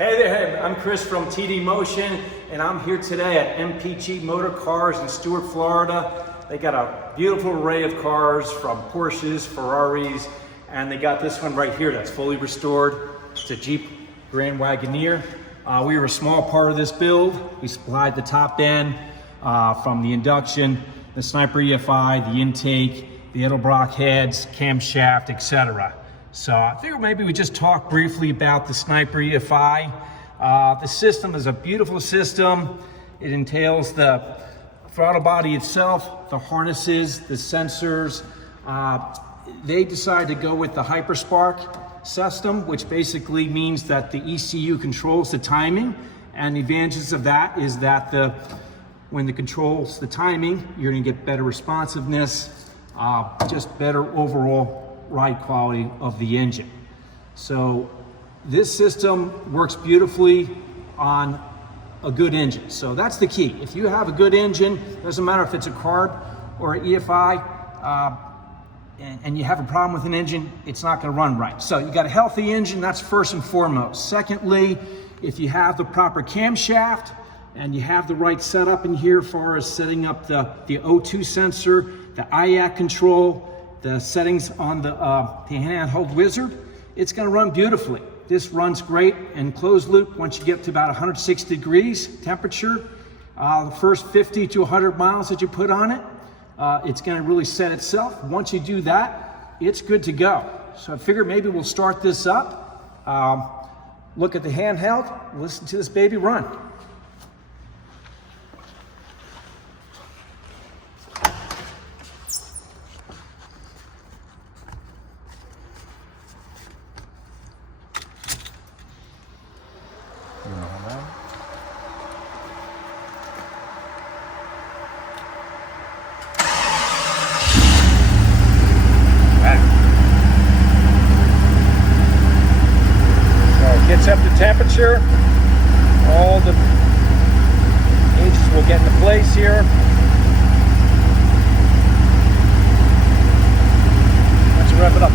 Hey there, hey, I'm Chris from TD Motion, and I'm here today at MPG Motor Cars in Stuart, Florida. They got a beautiful array of cars from Porsches, Ferraris, and they got this one right here that's fully restored. It's a Jeep Grand Wagoneer. We were a small part of this build. We supplied the top end from the induction, the Sniper EFI, the intake, the Edelbrock heads, camshaft, etc. So I figured maybe we just talk briefly about the Sniper EFI. The system is a beautiful system. It entails the throttle body itself, the harnesses, the sensors. They decided to go with the Hyperspark system, which basically means that the ECU controls the timing. And the advantages of that is that when it controls the timing, you're gonna get better responsiveness, just better overall ride quality of the engine. So this system works beautifully on a good engine. So that's the key. If you have a good engine, doesn't matter if it's a carb or an EFI, and you have a problem with an engine, it's not gonna run right. So you got a healthy engine, that's first and foremost. Secondly, if you have the proper camshaft and you have the right setup in here as far as setting up the O2 sensor, the IAC control, the settings on the handheld wizard, it's gonna run beautifully. This runs great in closed loop once you get to about 160 degrees temperature. The first 50 to 100 miles that you put on it, it's gonna really set itself. Once you do that, it's good to go. So I figured maybe we'll start this up, look at the handheld, listen to this baby run. Gets up to temperature, all the gauges will get into place here. Let's rev it up.